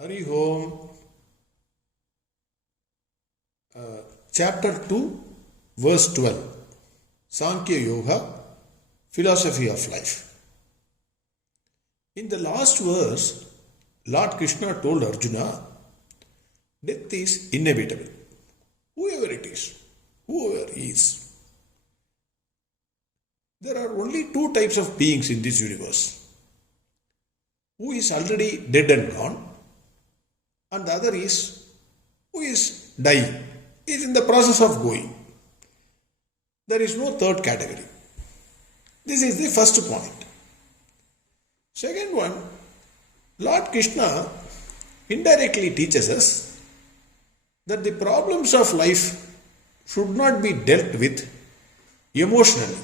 Hari Om, Chapter 2, Verse 12, Sankhya Yoga, Philosophy of Life. In the last verse, Lord Krishna told Arjuna, death is inevitable. Whoever it is, whoever he is. There are only two types of beings in this universe. Who is already dead and gone, and the other is who is dying, is in the process of going. There is no third category. This is the first point. Second one, Lord Krishna indirectly teaches us that the problems of life should not be dealt with emotionally,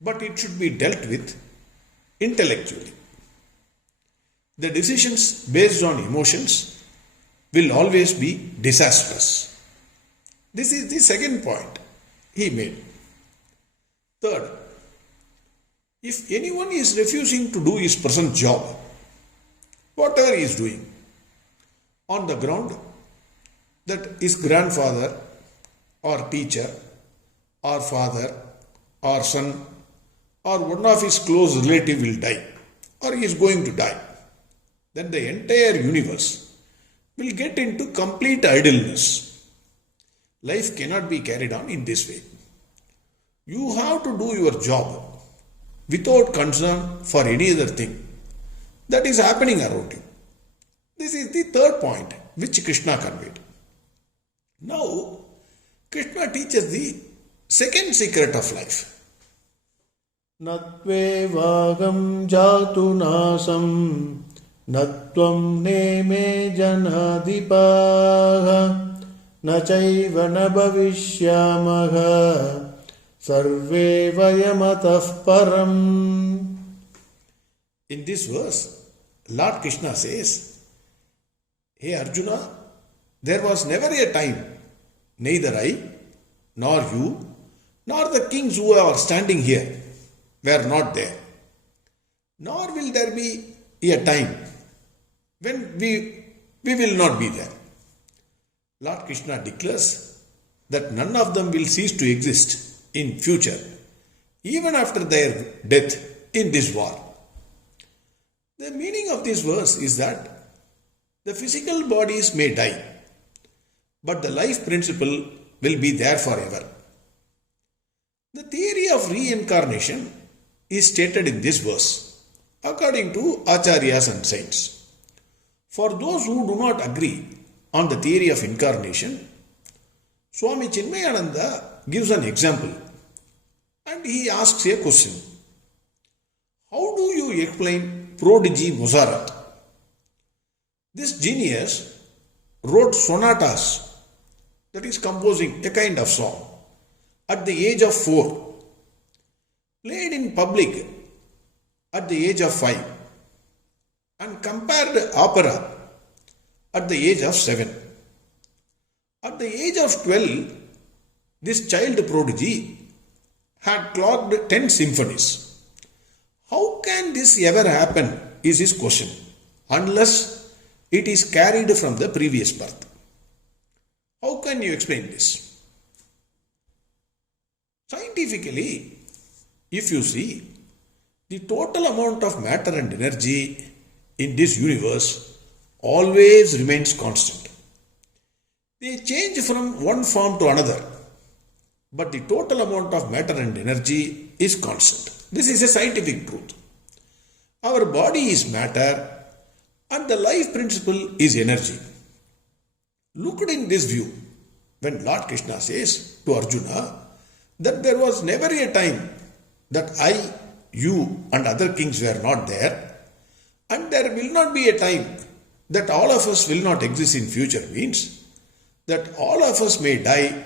but it should be dealt with intellectually. The decisions based on emotions will always be disastrous. This is the second point he made. Third, if anyone is refusing to do his present job, whatever he is doing, on the ground that his grandfather or teacher or father or son or one of his close relative will die or he is going to die, then the entire universe will get into complete idleness. Life cannot be carried on in this way. You have to do your job without concern for any other thing that is happening around you. This is the third point which Krishna conveyed. Now, Krishna teaches the second secret of life. Natvevagam jatu nasam natvam neme janadipaha nachaiva na bhavishyamaha sarve vayamatah param. In this verse, Lord Krishna says, Hey Arjuna, there was never a time, neither I, nor you, nor the kings who are standing here were not there. Nor will there be a time when we will not be there. Lord Krishna declares that none of them will cease to exist in future, even after their death in this war. The meaning of this verse is that the physical bodies may die, but the life principle will be there forever. The theory of reincarnation is stated in this verse, according to Acharyas and saints. For those who do not agree on the theory of incarnation, Swami Chinmayananda gives an example and he asks a question. How do you explain prodigy Mozart? This genius wrote sonatas, that is composing a kind of song, at the age of 4, played in public at the age of 5, and compared opera at the age of 7. At the age of 12, this child prodigy had clocked 10 symphonies. How can this ever happen is his question, unless it is carried from the previous birth. How can you explain this? Scientifically, if you see, the total amount of matter and energy in this universe always remains constant. They change from one form to another, but the total amount of matter and energy is constant. This is a scientific truth. Our body is matter and the life principle is energy. Looked in this view, when Lord Krishna says to Arjuna that there was never a time that I, you and other kings were not there, and there will not be a time that all of us will not exist in future, means that all of us may die,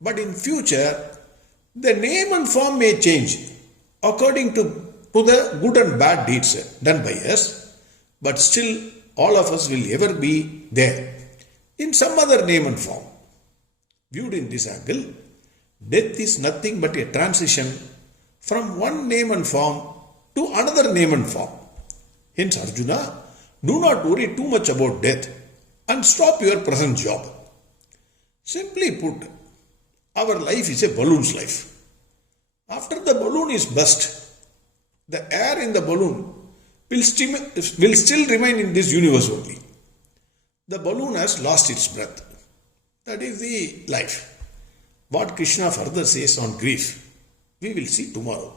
but in future the name and form may change according to the good and bad deeds done by us, but still all of us will ever be there in some other name and form. Viewed in this angle, death is nothing but a transition from one name and form to another name and form. Hence Arjuna, Do not worry too much about death and stop your present job. Simply put, our life is a balloon's life. After the balloon is burst, the air in the balloon will still remain in this universe only. The balloon has lost its breath. That is the life. What Krishna further says on grief, we will see tomorrow.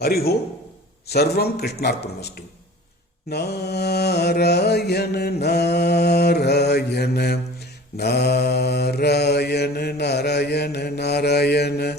Hariho, Sarvam Krishnarpanastu. Narayana, Narayana, Narayana, Narayana, Narayana, Narayana.